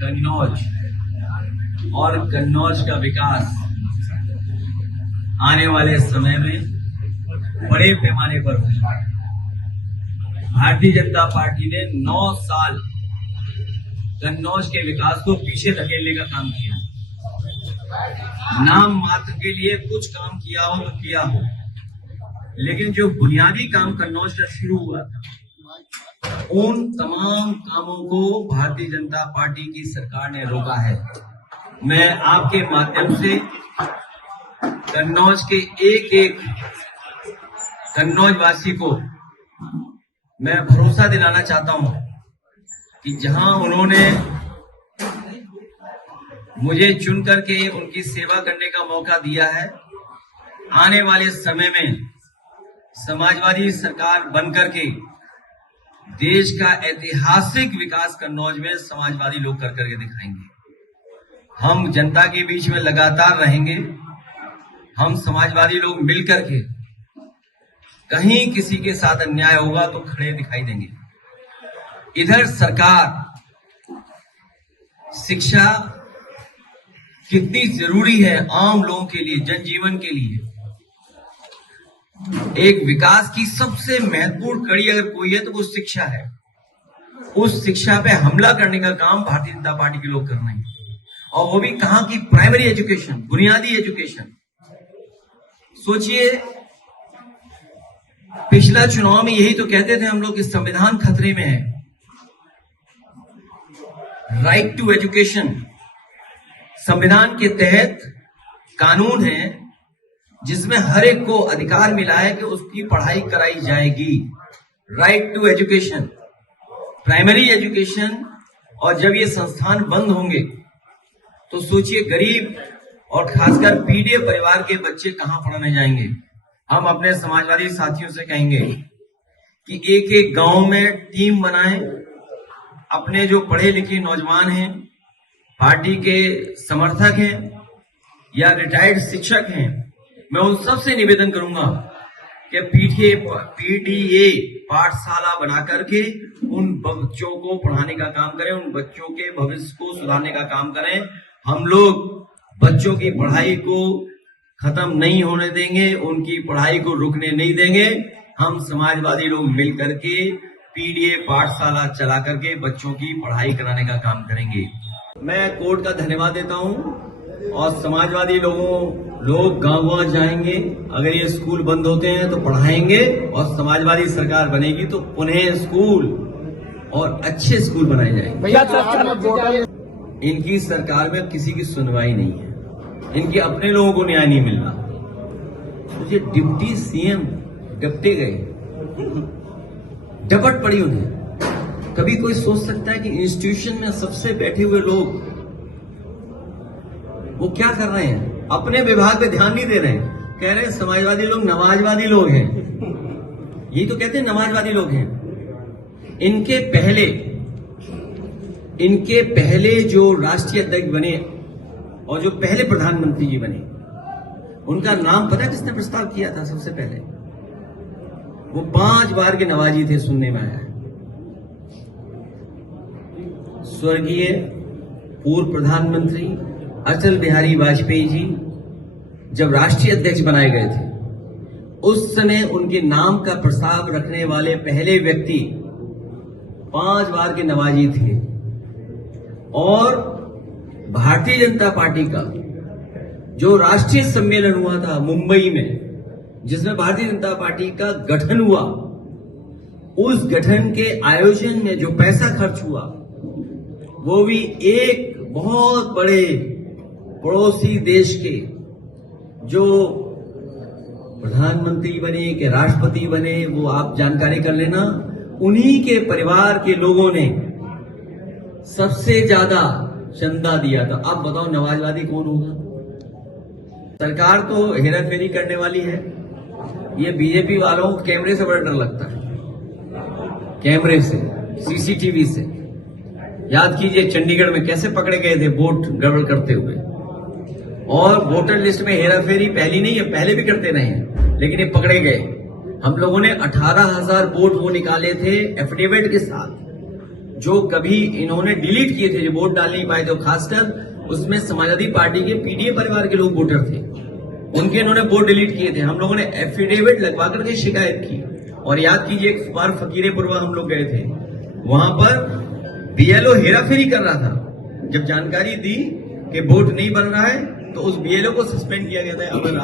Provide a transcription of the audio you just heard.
कन्नौज और कन्नौज का विकास आने वाले समय में बड़े पैमाने पर होगा। भारतीय जनता पार्टी ने 9 साल कन्नौज के विकास को पीछे धकेलने का काम किया। नाम मात्र के लिए कुछ काम किया हो तो किया हो, लेकिन जो बुनियादी काम कन्नौज का शुरू हुआ था, उन तमाम कामों को भारतीय जनता पार्टी की सरकार ने रोका है। मैं आपके माध्यम से कन्नौज के एक कन्नौज वासी को मैं भरोसा दिलाना चाहता हूं कि जहां उन्होंने मुझे चुन करके उनकी सेवा करने का मौका दिया है, आने वाले समय में समाजवादी सरकार बनकर के देश का ऐतिहासिक विकास कन्नौज में समाजवादी लोग कर करके दिखाएंगे। हम जनता के बीच में लगातार रहेंगे। हम समाजवादी लोग मिलकर के कहीं किसी के साथ अन्याय होगा तो खड़े दिखाई देंगे। इधर सरकार शिक्षा कितनी जरूरी है आम लोगों के लिए, जनजीवन के लिए। एक विकास की सबसे महत्वपूर्ण कड़ी अगर कोई है तो वो शिक्षा है। उस शिक्षा पे हमला करने का काम भारतीय जनता पार्टी के लोग कर रहे हैं, और वो भी कहां की प्राइमरी एजुकेशन, बुनियादी एजुकेशन। सोचिए, पिछला चुनाव में यही तो कहते थे हम लोग कि संविधान खतरे में है। राइट टू एजुकेशन संविधान के तहत कानून है जिसमें हर एक को अधिकार मिला है कि उसकी पढ़ाई कराई जाएगी। Right to education, primary education. और जब ये संस्थान बंद होंगे तो सोचिए गरीब और खासकर पीड़ित परिवार के बच्चे कहां पढ़ने जाएंगे। हम अपने समाजवादी साथियों से कहेंगे कि एक एक गांव में टीम बनाएं। अपने जो पढ़े लिखे नौजवान हैं, पार्टी के समर्थक हैं या रिटायर्ड शिक्षक हैं, मैं उन सबसे निवेदन करूंगा कि पीटीए पाठशाला बना करके उन बच्चों को पढ़ाने का काम करें, उन बच्चों के भविष्य को सुधारने का काम करें। हम लोग बच्चों की पढ़ाई को खत्म नहीं होने देंगे, उनकी पढ़ाई को रुकने नहीं देंगे। हम समाजवादी लोग मिल करके पीटीए पाठशाला चला करके बच्चों की पढ़ाई कराने का काम करेंगे। मैं कोर्ट का धन्यवाद देता हूं, और समाजवादी लोग गांव जाएंगे। अगर ये स्कूल बंद होते हैं तो पढ़ाएंगे, और समाजवादी सरकार बनेगी तो पुनः स्कूल और अच्छे स्कूल बनाए जाएंगे। इनकी सरकार में किसी की सुनवाई नहीं है, इनके अपने लोगों को न्याय नहीं मिल रहा। मुझे डिप्टी सीएम डपटे गए, डपट पड़ी उन्हें। कभी कोई सोच सकता है कि इंस्टीट्यूशन में सबसे बैठे हुए लोग वो क्या कर रहे हैं? अपने विभाग पे ध्यान नहीं दे रहे हैं। कह रहे हैं समाजवादी लोग नमाजवादी लोग हैं। यही तो कहते हैं नमाजवादी लोग हैं। इनके पहले जो राष्ट्रीय अध्यक्ष बने और जो पहले प्रधानमंत्री जी बने, उनका नाम पता है किसने प्रस्ताव किया था? सबसे पहले वो 5 बार के नवाजी थे, सुनने में आया है। स्वर्गीय पूर्व प्रधानमंत्री अटल बिहारी वाजपेयी जी जब राष्ट्रीय अध्यक्ष बनाए गए थे, उस समय उनके नाम का प्रस्ताव रखने वाले पहले व्यक्ति 5 बार के नवाजी थे। और भारतीय जनता पार्टी का जो राष्ट्रीय सम्मेलन हुआ था मुंबई में, जिसमें भारतीय जनता पार्टी का गठन हुआ, उस गठन के आयोजन में जो पैसा खर्च हुआ, वो भी एक बहुत बड़े पड़ोसी देश के जो प्रधानमंत्री बने कि राष्ट्रपति बने, वो आप जानकारी कर लेना, उन्हीं के परिवार के लोगों ने सबसे ज्यादा चंदा दिया था। अब बताओ नमाजवादी कौन होगा? सरकार तो हेरा फेरी करने वाली है। ये बीजेपी वालों को कैमरे से बड़ा डर लगता है, कैमरे से, सीसीटीवी से। याद कीजिए चंडीगढ़ में कैसे पकड़े गए थे वोट गड़बड़ करते हुए। और वोटर लिस्ट में हेराफेरी पहली नहीं है, पहले भी करते रहे हैं, लेकिन ये पकड़े गए। हम लोगों ने 18,000 वोट वो निकाले थे एफिडेविट के साथ, जो कभी इन्होंने डिलीट किए थे, जो वोट डाल नहीं पाए थे, खासकर उसमें समाजवादी पार्टी के पीडीए परिवार के लोग वोटर थे, उनके इन्होंने वोट डिलीट किए थे। हम लोगों ने एफिडेविट लगवा करके शिकायत की। और याद कीजिए, एक बार फकीरेपुरवा हम लोग गए थे, वहां पर बीएलओ हेराफेरी कर रहा था। जब जानकारी दी कि वोट नहीं बन रहा है तो उस बीएलओ को सस्पेंड किया गया था।